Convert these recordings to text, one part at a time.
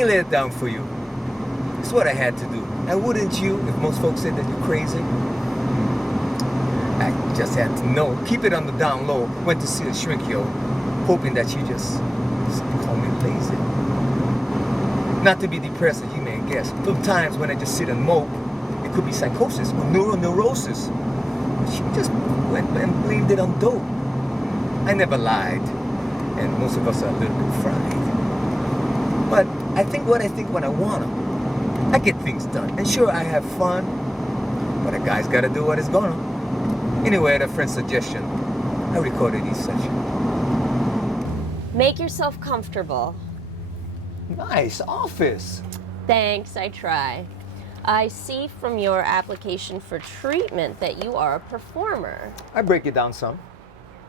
me lay it down for you. It's what I had to do. And wouldn't you if most folks said that you're crazy? I just had to know. Keep it on the down low. Went to see a shrink, yo, hoping that you just call me lazy. Not to be depressed, as you may guess. Sometimes when I just sit and mope, it could be psychosis or neurosis. She just went and blamed it on dope. I never lied, and most of us are a little bit fried. But I think what I think when I wanna. I get things done, and sure I have fun, but a guy's gotta do what he's gonna. Anyway, at a friend's suggestion, I recorded each session. Make yourself comfortable. Nice office. Thanks, I try. I see from your application for treatment that you are a performer. I break it down some.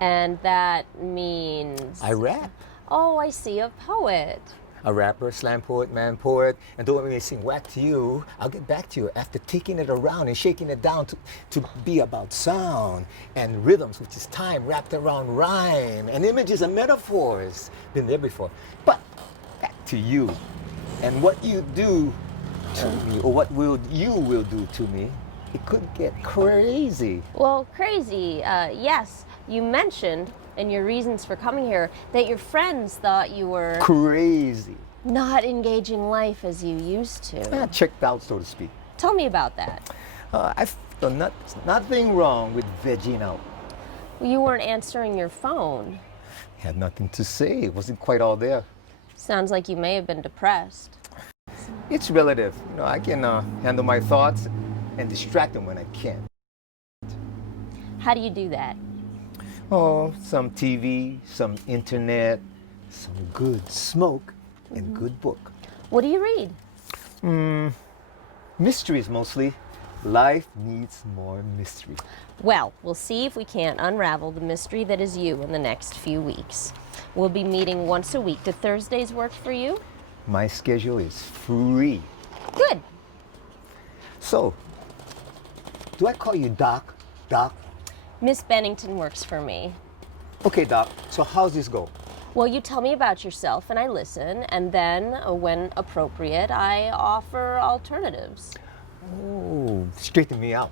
And that means... I rap. Oh, I see, a poet. A rapper, slam poet, man poet, and don't let me sing whack to you. I'll get back to you after taking it around and shaking it down to be about sound and rhythms, which is time wrapped around rhyme and images and metaphors. Been there before. But back to you and what you do to me, or what you will do to me. It could get crazy. Well, crazy, yes. You mentioned in your reasons for coming here that your friends thought you were crazy, not engaging life as you used to. Checked out, so to speak. Tell me about that. I've done nothing wrong with vegging out. You weren't answering your phone. Had nothing to say. It wasn't quite all there. Sounds like you may have been depressed. It's relative. You know, I can handle my thoughts and distract them when I can. How do you do that? Oh, some TV, some internet, some good smoke, and good book. What do you read? Mysteries mostly. Life needs more mystery. Well, we'll see if we can't unravel the mystery that is you in the next few weeks. We'll be meeting once a week. Do Thursdays work for you? My schedule is free. Good. So, do I call you Doc? Doc? Miss Bennington works for me. Okay, Doc. So how's this go? Well, you tell me about yourself and I listen, and then, when appropriate, I offer alternatives. Oh, straighten me out.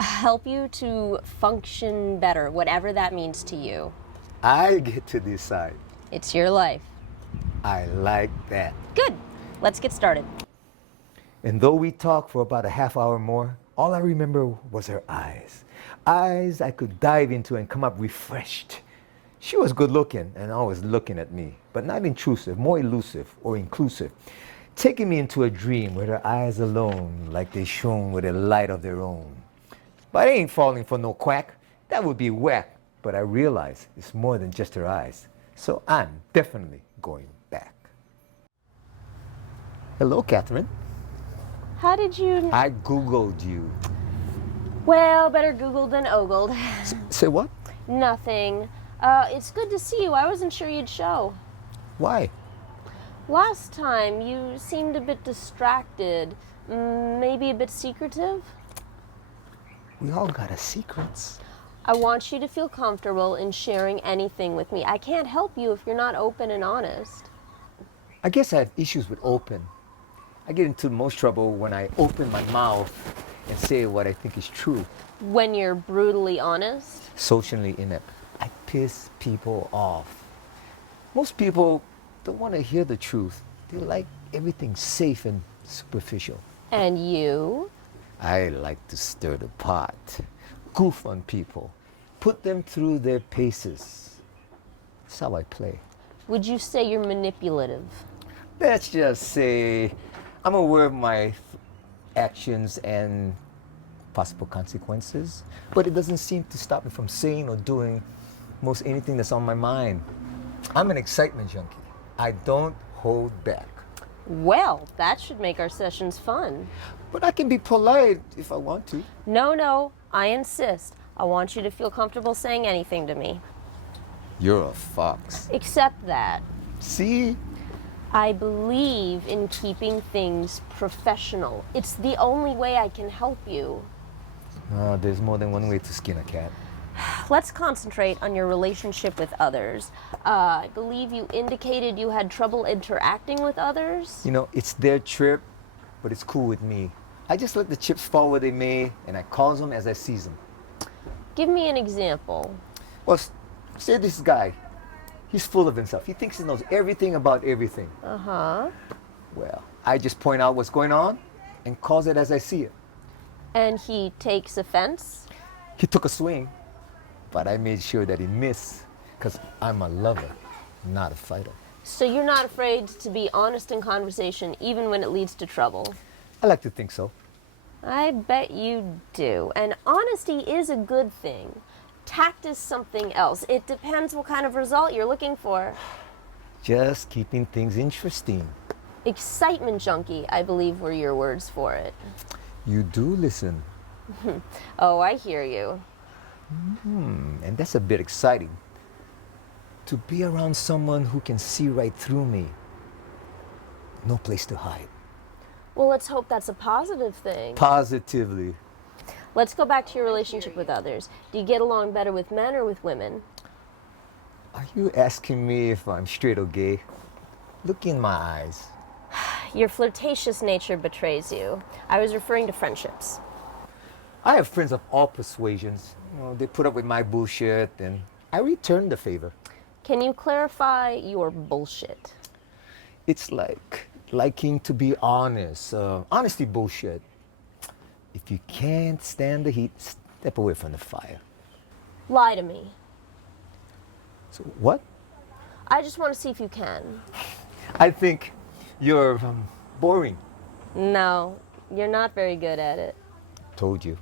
Help you to function better, whatever that means to you. I get to decide. It's your life. I like that. Good. Let's get started. And though we talked for about a half hour more, all I remember was her eyes. Eyes I could dive into and come up refreshed. She was good looking and always looking at me, but not intrusive, more elusive or inclusive, taking me into a dream with her eyes alone, like they shone with a light of their own. But I ain't falling for no quack. That would be whack. But I realize it's more than just her eyes. So I'm definitely going back. Hello, Catherine. How did you... I Googled you. Well, better Googled than ogled. Say what? Nothing. It's good to see you. I wasn't sure you'd show. Why? Last time, you seemed a bit distracted. Maybe a bit secretive? We all got our secrets. I want you to feel comfortable in sharing anything with me. I can't help you if you're not open and honest. I guess I have issues with open. I get into the most trouble when I open my mouth and say what I think is true. When you're brutally honest? Socially inept. I piss people off. Most people don't want to hear the truth. They like everything safe and superficial. And you? I like to stir the pot, goof on people, put them through their paces. That's how I play. Would you say you're manipulative? Let's just say I'm aware of my actions and possible consequences, but it doesn't seem to stop me from saying or doing most anything that's on my mind. I'm an excitement junkie. I don't hold back. Well, that should make our sessions fun. But I can be polite if I want to. No, I insist. I want you to feel comfortable saying anything to me. You're a fox. Except that. See? I believe in keeping things professional. It's the only way I can help you. There's more than one way to skin a cat. Let's concentrate on your relationship with others. I believe you indicated you had trouble interacting with others. You know, it's their trip, but it's cool with me. I just let the chips fall where they may, and I call them as I see them. Give me an example. Well, say this guy. He's full of himself. He thinks he knows everything about everything. Uh-huh. Well, I just point out what's going on and calls it as I see it. And he takes offense? He took a swing, but I made sure that he missed, because I'm a lover, not a fighter. So you're not afraid to be honest in conversation even when it leads to trouble? I like to think so. I bet you do. And honesty is a good thing. Tact is something else. It depends what kind of result you're looking for. Just keeping things interesting. Excitement junkie, I believe, were your words for it. You do listen. Oh, I hear you. And that's a bit exciting. To be around someone who can see right through me. No place to hide. Well, let's hope that's a positive thing. Positively. Let's go back to your relationship with others. Do you get along better with men or with women? Are you asking me if I'm straight or gay? Look in my eyes. Your flirtatious nature betrays you. I was referring to friendships. I have friends of all persuasions. You know, they put up with my bullshit, and I return the favor. Can you clarify your bullshit? It's like liking to be honest. Honesty bullshit. If you can't stand the heat, step away from the fire. Lie to me. So what? I just want to see if you can. I think you're boring. No, you're not very good at it. Told you.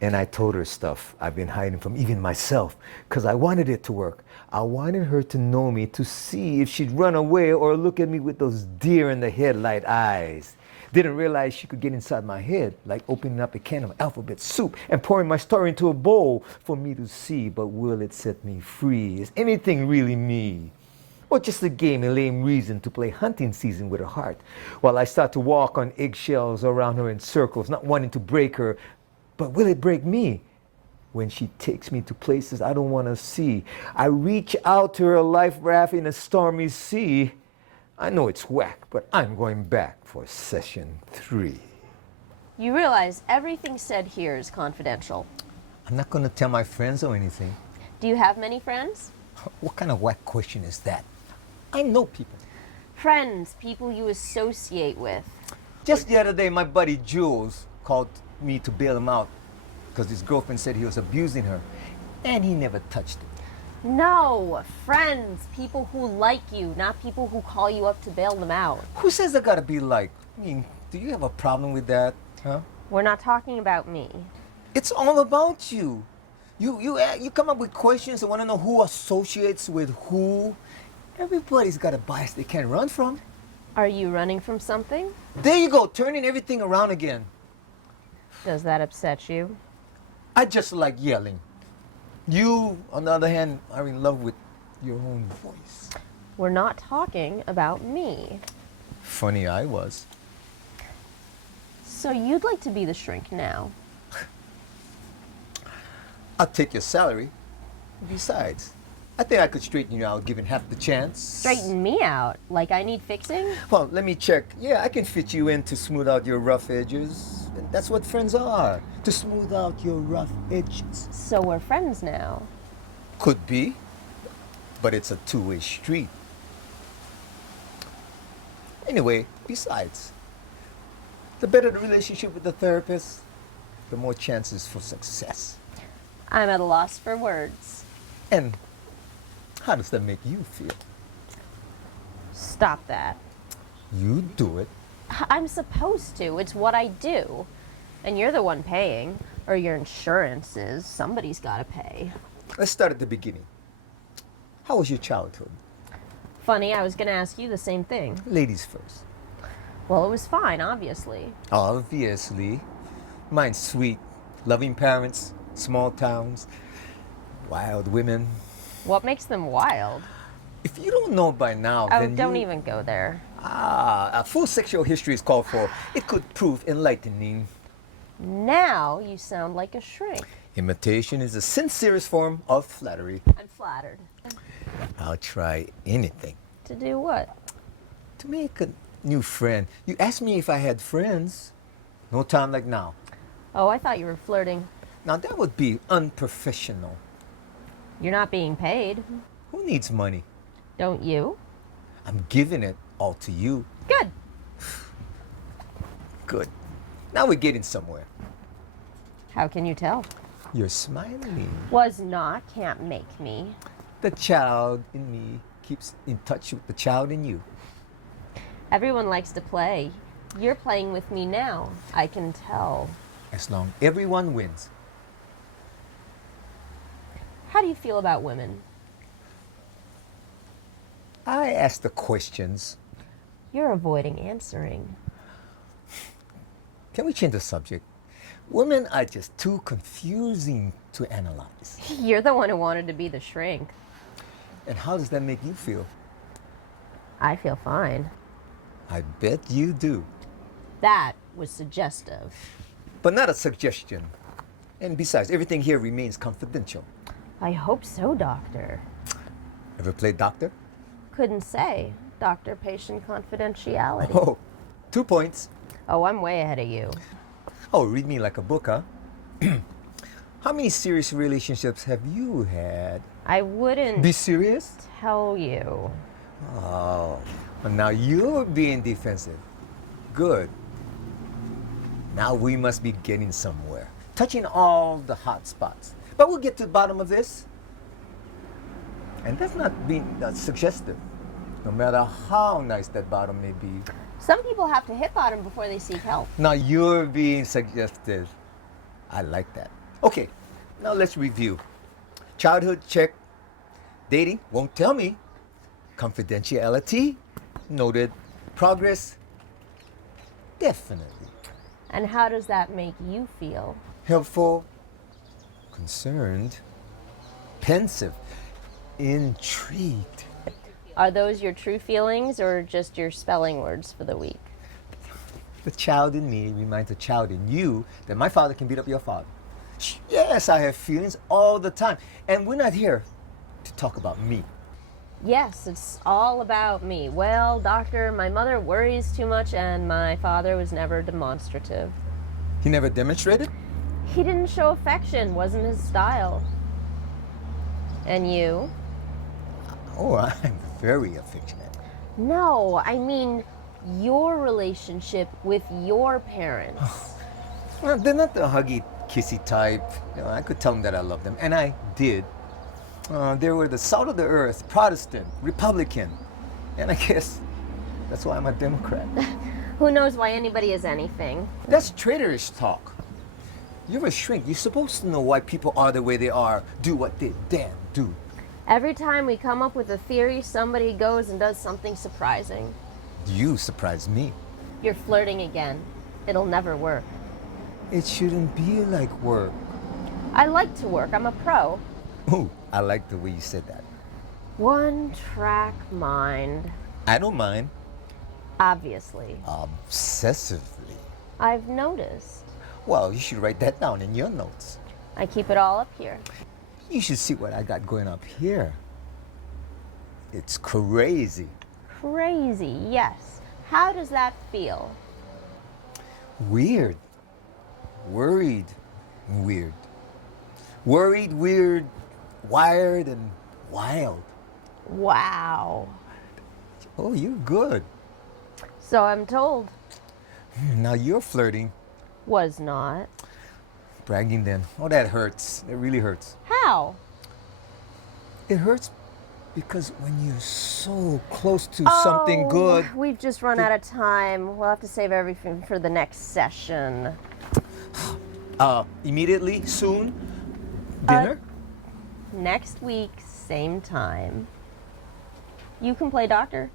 And I told her stuff I've been hiding from even myself, because I wanted it to work. I wanted her to know me, to see if she'd run away or look at me with those deer in the headlight eyes. Didn't realize she could get inside my head, like opening up a can of alphabet soup and pouring my story into a bowl for me to see. But will it set me free? Is anything really me? Or just a game, a lame reason to play hunting season with her heart, while I start to walk on eggshells around her in circles, not wanting to break her. But will it break me? When she takes me to places I don't want to see, I reach out to her, life raft in a stormy sea. I know it's whack, but I'm going back for session 3. You realize everything said here is confidential. I'm not going to tell my friends or anything. Do you have many friends? What kind of whack question is that? I know people. Friends, people you associate with. Just the other day, my buddy Jules called me to bail him out because his girlfriend said he was abusing her, and he never touched it. No, friends, people who like you, not people who call you up to bail them out. Who says I gotta be like? I mean, do you have a problem with that, huh? We're not talking about me. It's all about you. You come up with questions and want to know who associates with who. Everybody's got a bias they can't run from. Are you running from something? There you go, turning everything around again. Does that upset you? I just like yelling. You, on the other hand, are in love with your own voice. We're not talking about me. Funny I was. So you'd like to be the shrink now? I'll take your salary. Besides, I think I could straighten you out given half the chance. Straighten me out? Like I need fixing? Well, let me check. Yeah, I can fit you in to smooth out your rough edges. That's what friends are, to smooth out your rough edges. So we're friends now. Could be, but it's a two-way street. Anyway, besides, the better the relationship with the therapist, the more chances for success. I'm at a loss for words. And how does that make you feel? Stop that. You do it. I'm supposed to. It's what I do. And you're the one paying. Or your insurance is. Somebody's got to pay. Let's start at the beginning. How was your childhood? Funny, I was going to ask you the same thing. Ladies first. Well, it was fine, obviously. Obviously. Mine's sweet. Loving parents. Small towns. Wild women. What makes them wild? If you don't know by now, Oh, then don't even go there. A full sexual history is called for. It could prove enlightening. Now you sound like a shrink. Imitation is the sincerest form of flattery. I'm flattered. I'll try anything. To do what? To make a new friend. You asked me if I had friends. No time like now. Oh, I thought you were flirting. Now that would be unprofessional. You're not being paid. Who needs money? Don't you? I'm giving it all to you. Good. Good. Now we're getting somewhere. How can you tell? You're smiling. Was not, can't make me. The child in me keeps in touch with the child in you. Everyone likes to play. You're playing with me now. I can tell. As long everyone wins. How do you feel about women? I ask the questions. You're avoiding answering. Can we change the subject? Women are just too confusing to analyze. You're the one who wanted to be the shrink. And how does that make you feel? I feel fine. I bet you do. That was suggestive. But not a suggestion. And besides, everything here remains confidential. I hope so, doctor. Ever played doctor? Couldn't say. Doctor-patient confidentiality. Oh, 2 points. Oh, I'm way ahead of you. Oh, read me like a book, huh? How many serious relationships have you had? I wouldn't Be serious? tell you. Oh, well, now you're being defensive. Good. Now we must be getting somewhere. Touching all the hot spots. But we'll get to the bottom of this. And that's not being suggestive. No matter how nice that bottom may be. Some people have to hit bottom before they seek help. Now you're being suggestive. I like that. Okay, now let's review. Childhood, check. Dating, won't tell me. Confidentiality, noted. Progress, definitely. And how does that make you feel? Helpful, concerned, pensive, intrigued. Are those your true feelings or just your spelling words for the week? The child in me reminds the child in you that my father can beat up your father. Yes, I have feelings all the time. And we're not here to talk about me. Yes, it's all about me. Well, doctor, my mother worries too much and my father was never demonstrative. He never demonstrated? He didn't show affection, wasn't his style. And you? Oh, I'm very affectionate. No, I mean your relationship with your parents. Well, they're not the huggy, kissy type. You know, I could tell them that I love them, and I did. They were the salt of the earth, Protestant, Republican, and I guess that's why I'm a Democrat. Who knows why anybody is anything? That's traitorous talk. You're a shrink. You're supposed to know why people are the way they are, do what they damn do. Every time we come up with a theory, somebody goes and does something surprising. You surprised me. You're flirting again. It'll never work. It shouldn't be like work. I like to work. I'm a pro. Ooh, I like the way you said that. One track mind. I don't mind. Obviously. Obsessively. I've noticed. Well, you should write that down in your notes. I keep it all up here. You should see what I got going up here. It's crazy. Crazy, yes. How does that feel? Weird. Worried. Weird. Worried, weird, wired, and wild. Wow. Oh, you're good. So I'm told. Now you're flirting. Was not. Bragging then. Oh, that hurts. It really hurts. How? It hurts because when you're so close to something good. We've just run out of time. We'll have to save everything for the next session. Immediately, soon, dinner? Next week, same time. You can play doctor.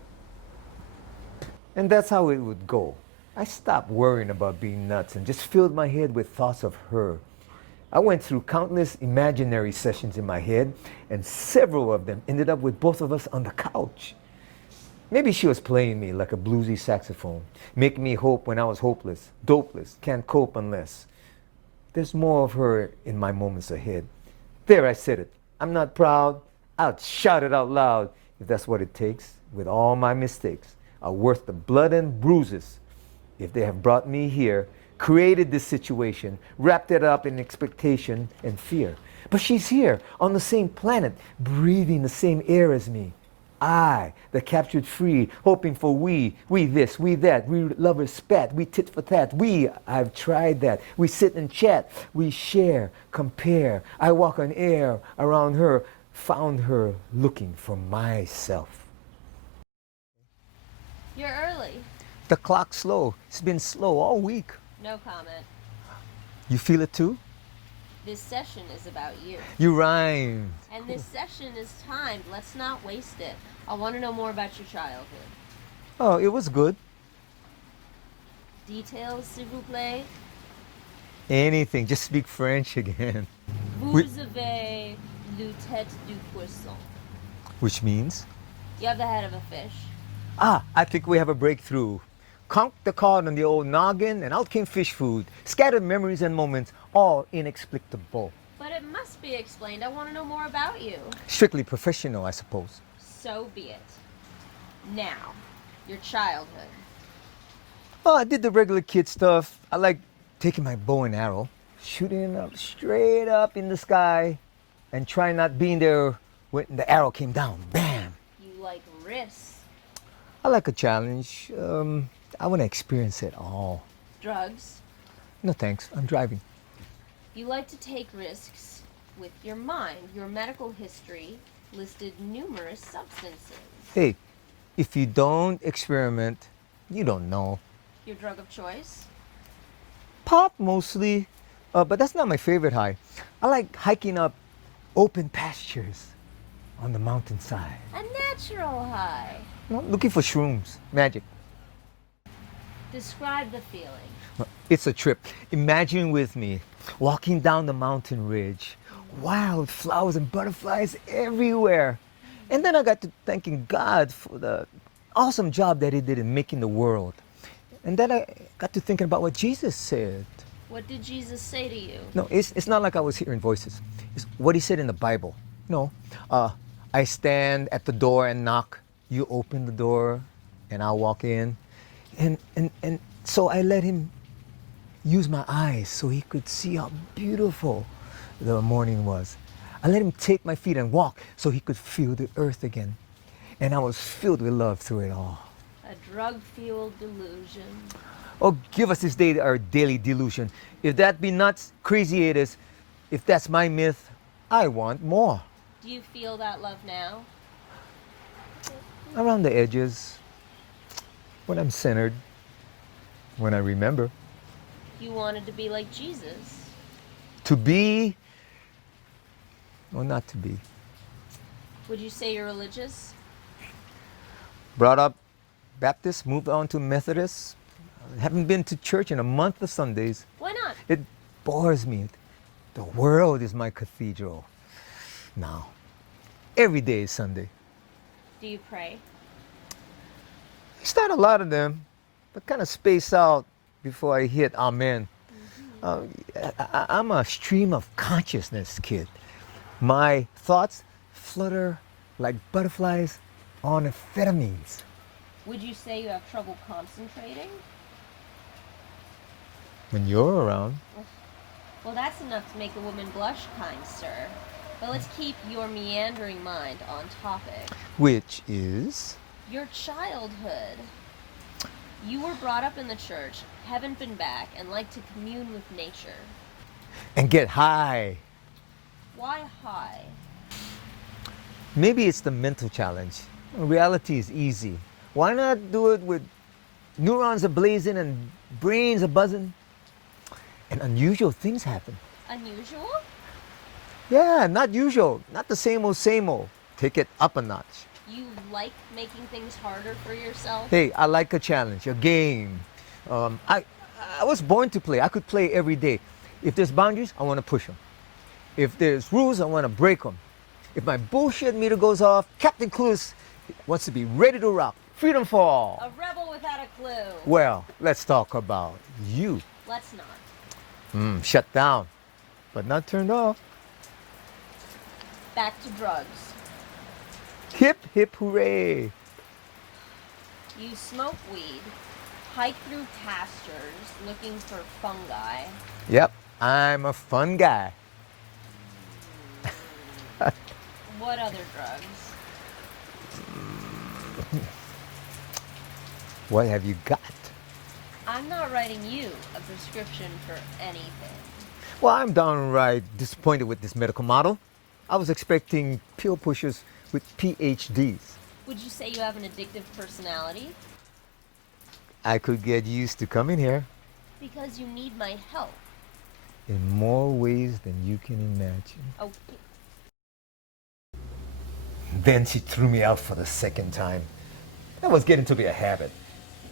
And that's how it would go. I stopped worrying about being nuts and just filled my head with thoughts of her. I went through countless imaginary sessions in my head, and several of them ended up with both of us on the couch. Maybe she was playing me like a bluesy saxophone, making me hope when I was hopeless, dopeless, can't cope unless. There's more of her in my moments ahead. There, I said it. I'm not proud. I'll shout it out loud if that's what it takes. With all my mistakes are worth the blood and bruises. If they have brought me here, created this situation, wrapped it up in expectation and fear. But she's here on the same planet, breathing the same air as me. I, the captured free, hoping for we this, we that, we lovers spat, we tit for tat, I've tried that. We sit and chat, we share, compare. I walk on air around her, found her looking for myself. You're early. The clock's slow. It's been slow all week. No comment. You feel it too? This session is about you. You rhymed. And this session is timed. Let's not waste it. I want to know more about your childhood. Oh, it was good. Details, s'il vous plaît. Anything. Just speak French again. Vous avez le tête du poisson. Which means? You have the head of a fish. Ah, I think we have a breakthrough. Conked the card on the old noggin, and out came fish food. Scattered memories and moments, all inexplicable. But it must be explained. I want to know more about you. Strictly professional, I suppose. So be it. Now, your childhood. Oh, I did the regular kid stuff. I like taking my bow and arrow, shooting it up straight up in the sky, and trying not being there when the arrow came down. Bam! You like risks. I like a challenge. I want to experience it all. Drugs. No thanks, I'm driving. You like to take risks with your mind. Your medical history listed numerous substances. Hey, if you don't experiment, you don't know. Your drug of choice? Pop mostly, but that's not my favorite high. I like hiking up open pastures on the mountainside. A natural high. Well, looking for shrooms, magic. Describe the feeling. It's a trip. Imagine with me, walking down the mountain ridge, wild flowers and butterflies everywhere. And then I got to thanking God for the awesome job that he did in making the world. And then I got to thinking about what Jesus said. What did Jesus say to you? No, it's not like I was hearing voices. It's what he said in the Bible. No, I stand at the door and knock. You open the door and I'll walk in. And so I let him use my eyes so he could see how beautiful the morning was. I let him take my feet and walk so he could feel the earth again. And I was filled with love through it all. A drug-fueled delusion. Oh, give us this day our daily delusion. If that be nuts, crazy it is. If that's my myth, I want more. Do you feel that love now? Around the edges, when I'm centered, when I remember. You wanted to be like Jesus. To be, or not to be. Would you say you're religious? Brought up Baptist, moved on to Methodist. Haven't been to church in a month of Sundays. Why not? It bores me. The world is my cathedral. Now, every day is Sunday. Do you pray? It's not a lot of them, but kind of space out before I hit Amen. I'm a stream of consciousness kid. My thoughts flutter like butterflies on amphetamines. Would you say you have trouble concentrating? When you're around. Well, that's enough to make a woman blush, kind sir. But let's keep your meandering mind on topic. Which is? Your childhood. You were brought up in the church, haven't been back, and like to commune with nature. And get high. Why high? Maybe it's the mental challenge. Reality is easy. Why not do it with neurons ablazing and brains a-buzzing? And unusual things happen. Unusual? Yeah, not usual. Not the same old. Take it up a notch. You like making things harder for yourself? Hey, I like a challenge, a game. I was born to play. I could play every day. If there's boundaries, I want to push them. If there's rules, I want to break them. If my bullshit meter goes off, Captain Clueless wants to be ready to rock. Freedom for all. A rebel without a clue. Well, let's talk about you. Let's not. Shut down, but not turned off. Back to drugs. Hip, hip, hooray. You smoke weed, hike through pastures looking for fungi. Yep, I'm a fun guy. What other drugs? What have you got? I'm not writing you a prescription for anything. Well, I'm downright disappointed with this medical model. I was expecting pill pushers with PhDs. Would you say you have an addictive personality? I could get used to coming here Because you need my help. in more ways than you can imagine. Okay. Then she threw me out for the second time. That was getting to be a habit.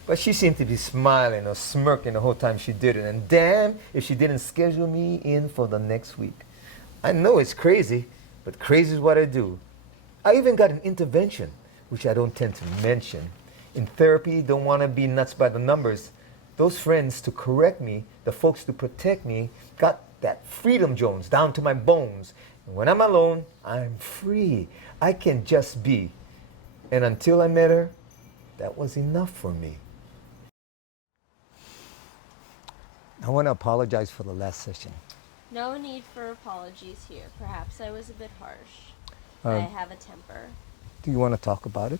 But she seemed to be smiling or smirking the whole time she did it. And damn if she didn't schedule me in for the next week. I know it's crazy, but crazy is what I do. I even got an intervention, which I don't tend to mention. In therapy, don't want to be nuts by the numbers. Those friends to correct me, the folks to protect me, got that Freedom Jones down to my bones. And when I'm alone, I'm free. I can just be. And until I met her, that was enough for me. I want to apologize for the last session. No need for apologies here. Perhaps I was a bit harsh. I have a temper. Do you want to talk about it?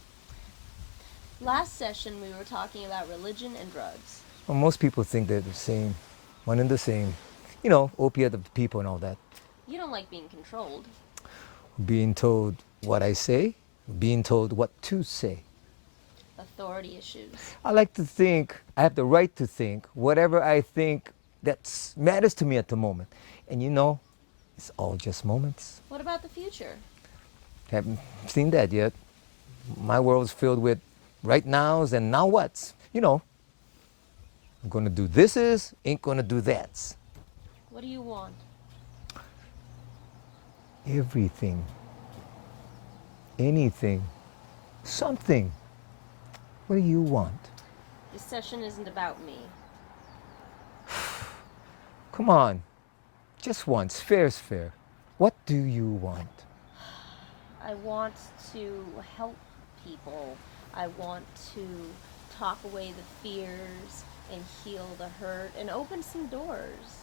Last session we were talking about religion and drugs. Well, most people think they're the same, one and the same. You know, opiate of the people and all that. You don't like being controlled. Being told what I say, being told what to say. Authority issues. I like to think, I have the right to think whatever I think that matters to me at the moment. And you know, it's all just moments. What about the future? Haven't seen that yet. My world's filled with right nows and now what's. You know, I'm gonna do thises, ain't gonna do that's. What do you want? Everything. Anything. Something. What do you want? This session isn't about me. Come on. Just once. Fair's fair. What do you want? I want to help people. I want to talk away the fears and heal the hurt and open some doors.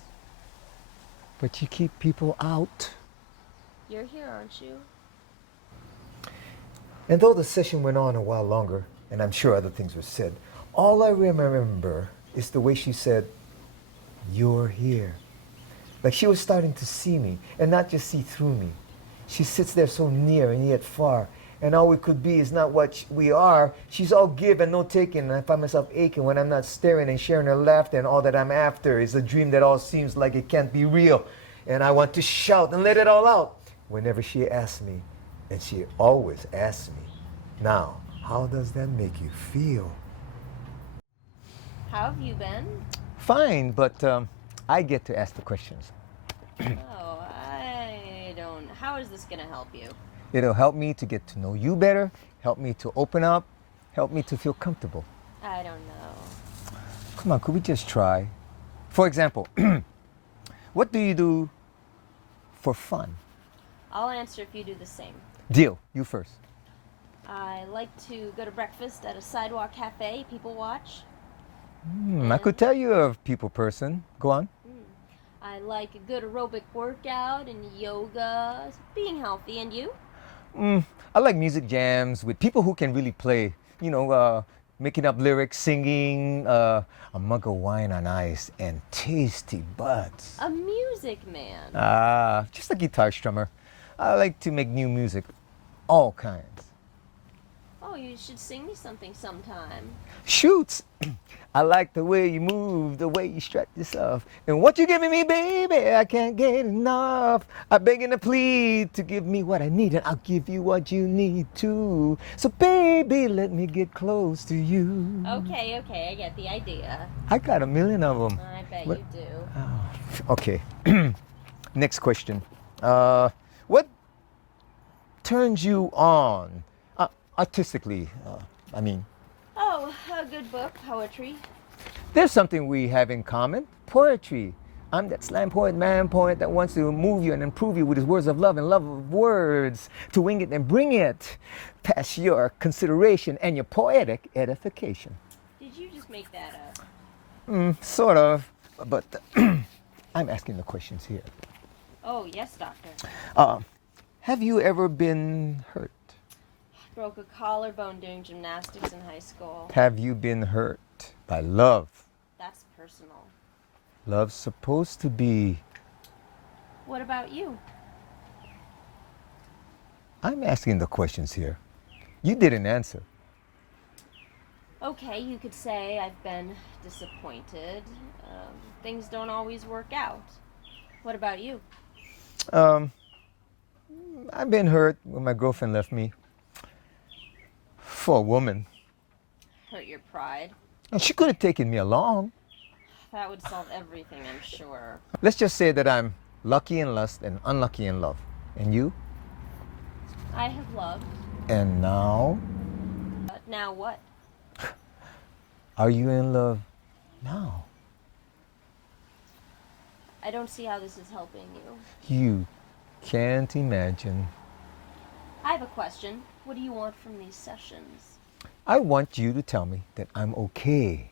But you keep people out. You're here, aren't you? And though the session went on a while longer, and I'm sure other things were said, all I remember is the way she said, "You're here." Like she was starting to see me, and not just see through me. She sits there so near and yet far, and all we could be is not what we are. She's all give and no taking, and I find myself aching when I'm not staring and sharing her laughter, and all that I'm after is a dream that all seems like it can't be real. And I want to shout and let it all out whenever she asks me, and she always asks me, "Now, how does that make you feel?" How have you been? Fine, but I get to ask the questions. Oh, I don't. How is this going to help you? It'll help me to get to know you better, help me to open up, help me to feel comfortable. I don't know. Come on, could we just try? For example, what do you do for fun? I'll answer if you do the same. Deal, you first. I like to go to breakfast at a sidewalk cafe, people watch. I could tell you're a people person. Go on. I like a good aerobic workout and yoga, being healthy. And you? I like music jams with people who can really play. You know, making up lyrics, singing, a mug of wine on ice, and tasty buds. A music man. Just a guitar strummer. I like to make new music, all kinds. Oh, you should sing me something sometime. Shoots. I like the way you move, the way you stretch yourself. And what you giving me, baby, I can't get enough. I beg and I plead to give me what I need, and I'll give you what you need too. So baby, let me get close to you. Okay, I get the idea. I got a million of them. I bet you do. Okay. Next question. What turns you on artistically? I mean. Oh, a good book, poetry. There's something we have in common. Poetry. I'm that slam poet, man poet that wants to move you and improve you with his words of love and love of words, to wing it and bring it past your consideration and your poetic edification. Did you just make that up? Sort of, but I'm asking the questions here. Oh, yes, doctor. Have you ever been hurt? Broke a collarbone doing gymnastics in high school. Have you been hurt by love? That's personal. Love's supposed to be. What about you? I'm asking the questions here. You didn't answer. Okay, you could say I've been disappointed. Things don't always work out. What about you? I've been hurt when my girlfriend left me for a woman. Hurt your pride? And she could have taken me along. That would solve everything, I'm sure. Let's just say that I'm lucky in lust and unlucky in love. And you? I have loved. And now? Now what? Are you in love now? I don't see how this is helping you. You can't imagine. I have a question. What do you want from these sessions? I want you to tell me that I'm okay.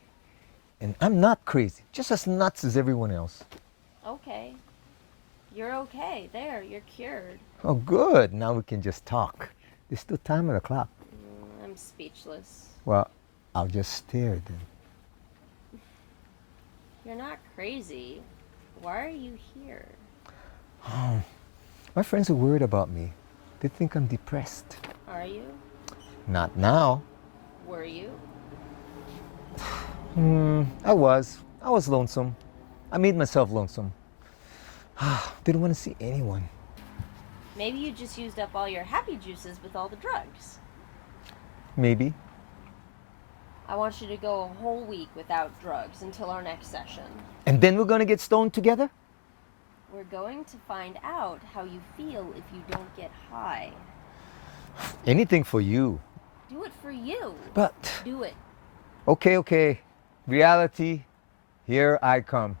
And I'm not crazy, just as nuts as everyone else. Okay. You're okay. There, you're cured. Oh, good. Now we can just talk. There's still time on the clock. I'm speechless. Well, I'll just stare then. You're not crazy. Why are you here? Oh, my friends are worried about me. They think I'm depressed. Are you? Not now. Were you? I was lonesome. I made myself lonesome. Didn't want to see anyone. Maybe you just used up all your happy juices with all the drugs. Maybe. I want you to go a whole week without drugs until our next session. And then we're gonna get stoned together? We're going to find out how you feel if you don't get high. Anything for you. Do it for you. But, Do it. okay. Reality, here I come.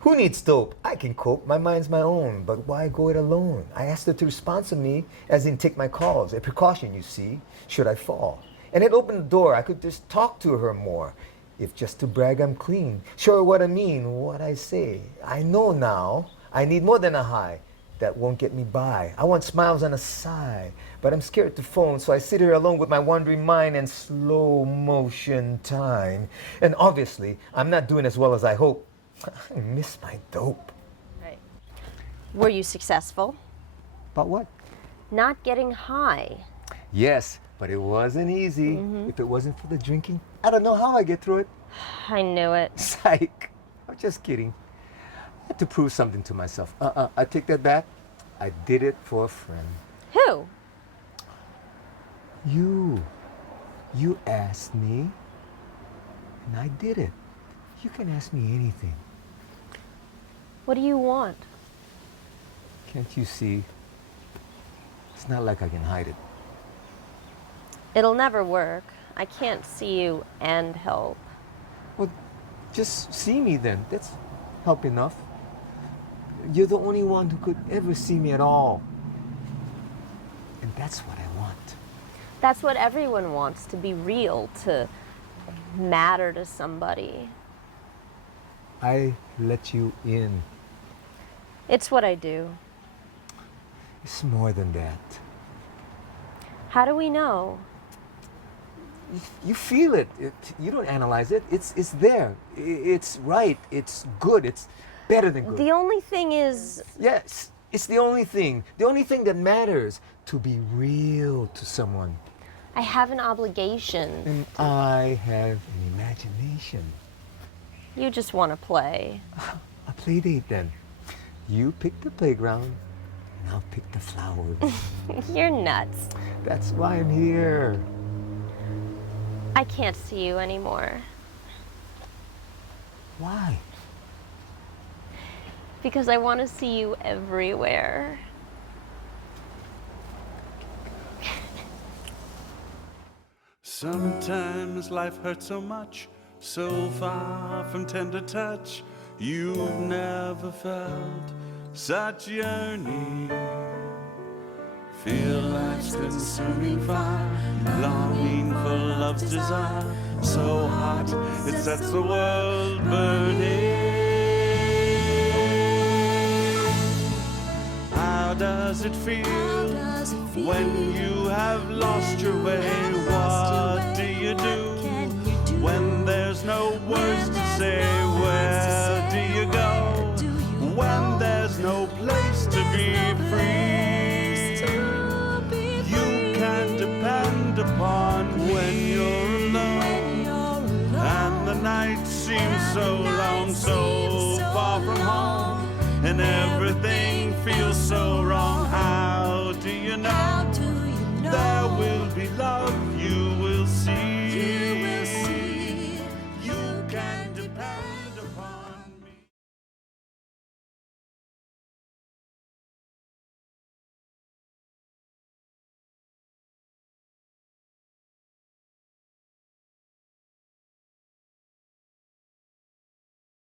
Who needs dope? I can cope. My mind's my own. But why go it alone? I asked her to respond to me, as in take my calls. A precaution, you see, should I fall. And it opened the door. I could just talk to her more. If just to brag I'm clean. Show her what I mean, what I say. I know now. I need more than a high. That won't get me by. I want smiles on a side. But I'm scared to phone, so I sit here alone with my wandering mind and slow motion time. And obviously, I'm not doing as well as I hope. I miss my dope. Right. Were you successful? But what? Not getting high. Yes, but it wasn't easy. If it wasn't for the drinking, I don't know how I get through it. I knew it. Psych. I'm just kidding. I had to prove something to myself. I take that back. I did it for a friend. Who? You. You asked me, and I did it. You can ask me anything. What do you want? Can't you see? It's not like I can hide it. It'll never work. I can't see you and help. Well, just see me then. That's help enough. You're the only one who could ever see me at all. And that's what I want. That's what everyone wants, to be real, to matter to somebody. I let you in. It's what I do. It's more than that. How do we know? You feel it. You don't analyze it. It's there. It's right. It's good. It's better than good. The only thing is... Yes, it's the only thing. The only thing that matters, to be real to someone. I have an obligation. And I have an imagination. You just want to play. A play date then. You pick the playground, and I'll pick the flowers. You're nuts. That's why I'm here. I can't see you anymore. Why? Because I want to see you everywhere. Sometimes life hurts so much, so far from tender touch. You've never felt such yearning. Feel life's consuming fire, longing for love's desire, so hot it sets the world burning. How does it feel when you have lost your way? What do you do when there's no words to say? Where do you go when there's no place to be free? You can depend upon when you're alone, and the night seems so long, so far from home, and everything feels so wrong. How do you know